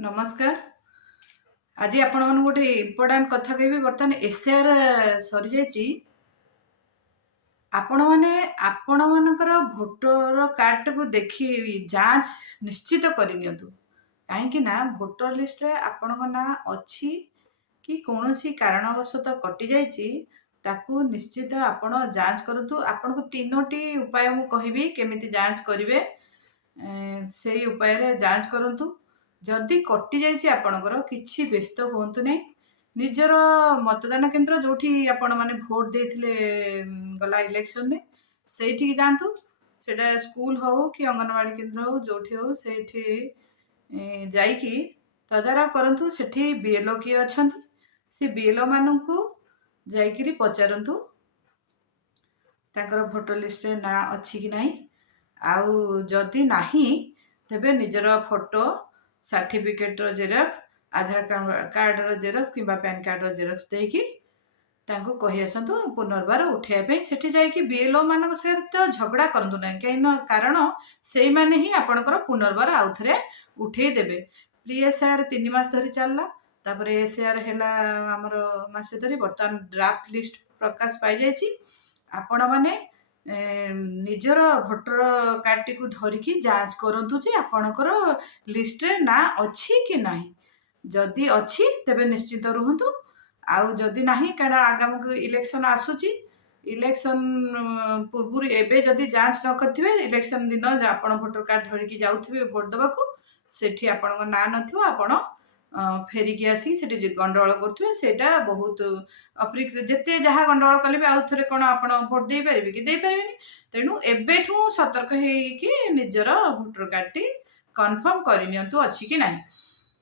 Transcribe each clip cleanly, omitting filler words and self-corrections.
नमस्कार। आज आपण मन गोटे इम्पोर्टाट कथा कहबी। बर्तमान एसआर सरी जाइए। आपण माने आपण मानकर भोटर कार्ड को देखी जांच निश्चित करनियंतु। कहीं ना भोटर लिस्ट रे आपण ना अच्छी कि कौनसी कारणवशतः कटि जाइए ताकू निश्चित आपण जांच करतु। आपण को तीनोटी उपाय मु कहबी केमिति जांच करिवे। से उपाय रे जांच करतु। जदि कटि जाइए आपणकर किछि व्यस्त हुअंतु नहीं। निजर मतदान केन्द्र जोठी आपण माने भोट देथिले गला इलेक्शन ने सेठी जांतु। सेटा स्कूल हो कि अंगनवाड़ी केन्द्र हो जोठी हो सेठी जाइकी तदारख करंतु। सेठी बीएलओ किए अछंती से बीएलओ माननकु जाइकिरी पचारंतु ताकर भोटर लिस्ट रे ना अछि कि नाही। आउ जदि नाही तेबे निजर फोटो सर्टिफिकेट रो जेरक्स आधार कार्ड रो जेरक्स किंबा पैन कार्ड रो जेरक्स देकी तांको कहि आसंतु पुनर्बार उठाइबा पे। सेठी जाइकी बीएलओ मानक सहित झगड़ा करंतु नाही काइन कारण सेई माने ही आपनकर पुनर्बार आउथरे उठेई देबे। प्री एसआर 3 मास धरि चलला तापरे एसआर हेला हमर मासे धरि वर्तमान ड्राफ्ट लिस्ट प्रकाश पाई जाइछि। आपण माने निजर भोटर कार्ड टी को धरिकी जांच करंतु जे आपणकर लिस्ट रे ना अछि कि नाही। जदि अछि तेबे निश्चित रुहंतु। आउ जदि नाही कारण आगामी इलेक्शन आसुची। इलेक्शन पूर्व एबे जदि जांच न करथिबे इलेक्शन दिन आपण भोटर कार्ड धरिकी जाउथिबे भोट दबाकू सेठी आपणको ना नथिबो आपण फेरिकी आसी सेठी गंडगोल करथिबे। सेटा बहुत अप्रिक जेते जहा गंडगोल कले भी आउ थरे कोन आपण भोट देई परिबे कि देई परिबेनी। तेणु एबेठू सतर्क हेकी निजर भोटर कार्ड टी कन्फर्म करिनियंतु अछि कि नाही।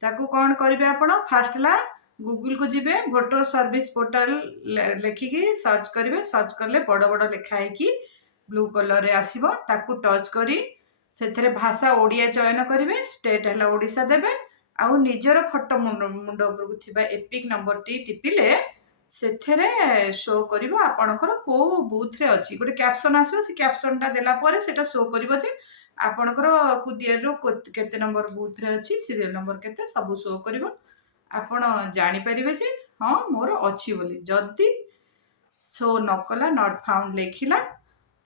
ताकू कौन करिवे आपण फास्ट ला गूगल को जिबे भोटर सर्विस पोर्टल लेखिकी सर्च करिवे। सर्च करले बड़ बड़ लेखा है कि ब्लू कलर रे आसीबो ताकू टच करी सेथरे भाषा ओडिया चयन करिवे। स्टेट हला ओडिसा देबे। आउ निजर फोटो मुंड उपरकू थिबा एपिक नंबर टी टिपिले सेथरे शो करिवो आपणकर को बूथ रे अछि। गोटे कैप्शन आसीबो से कैप्शन टा देला परे सेटा शो करिवो जे आपणकर कुदिया रो केते नंबर बूथ रे अछि सीरियल नंबर केते सब शो करिवो। आपण जानि परिबे जे हां मोर अछि बोली। जदि शो नकला नॉट फाउंड लेखिला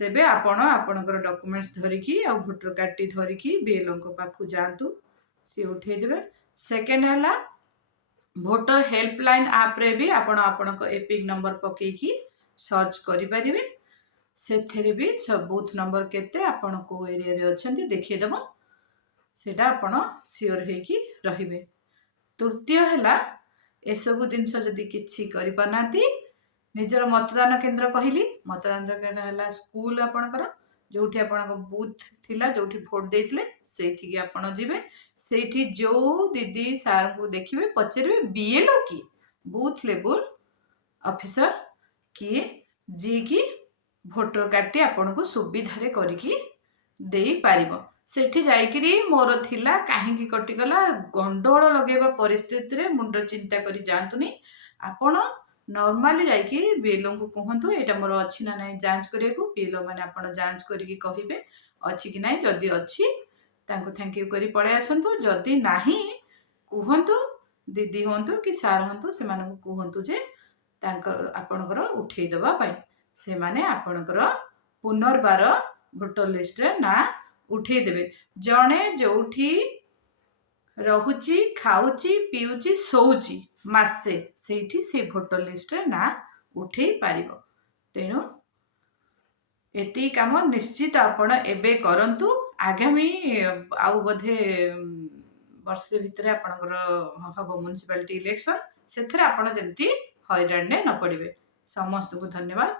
तेबे आपण आपणकर डॉक्यूमेंट्स धरिकी आ भोटर कार्ड टी धरिकी बीएलओ को पाखु जांतु सी उठेई देबे। सेकंड हला भोटर हेल्पलाइन ऐप रे भी आपण आपणको एपिक नंबर पकेकी सर्च करि परिबे। सेथरे भी सब बूथ नंबर केते आपण को एरिया रे अछंती देखि देबो। सेटा आपण सियोर हेकी रहिबे। तृतीय हला एसबु जिनस जदि किछि करि पानाती निजर मतदान केन्द्र कहली। मतदान केन्द्र हला स्कूल आपणकर जोठी आपणको बूथ थिला जोठी भोट देइतले सेठी की आपण जिबे। सेठी जो दीदी सार को देखिबे पचरबे बीएलओ की बूथ लेवल ऑफिसर किए जी की भोटर कार्ड टी आपण को सुविधा रे करिकी देई पारिबो। सेठी जाइकिरी मोर थिला काहेकि कटिगला गंडोल लगेबा परिस्थिति रे मुंड चिंता करी जांतुनी। आपण नॉर्मली जाइकी बीएलओ को कहंतु एटा मोर अछि ना नै जांच करियाकू। बीएलओ माने आपण जांच करिकी कहिबे अछि कि नै। जदि अछि तांको थैंक यू करी पळे आसंतु। जदि नाही कुहंतु दीदी होंतु कि सार होंतु से माने कुहंतु जे तांकर आपणकर उठेई दबा पई से माने आपणकर पुनर्बार भोटर लिस्ट रे ना उठेई देबे। जणे जोठी रहुची खाउची पिउची सोउची मासे सेठी से भोटर लिस्ट रे ना उठेई पारिबो। तेणु एती काम निश्चित आपण एबे करंतु। आगामी आउ बधे वर्ष भितरे आपणकर हबो म्युनिसिपालिटी इलेक्शन सेथरे आपण जेमती हैरान ने न पड़िबे। समस्त को धन्यवाद।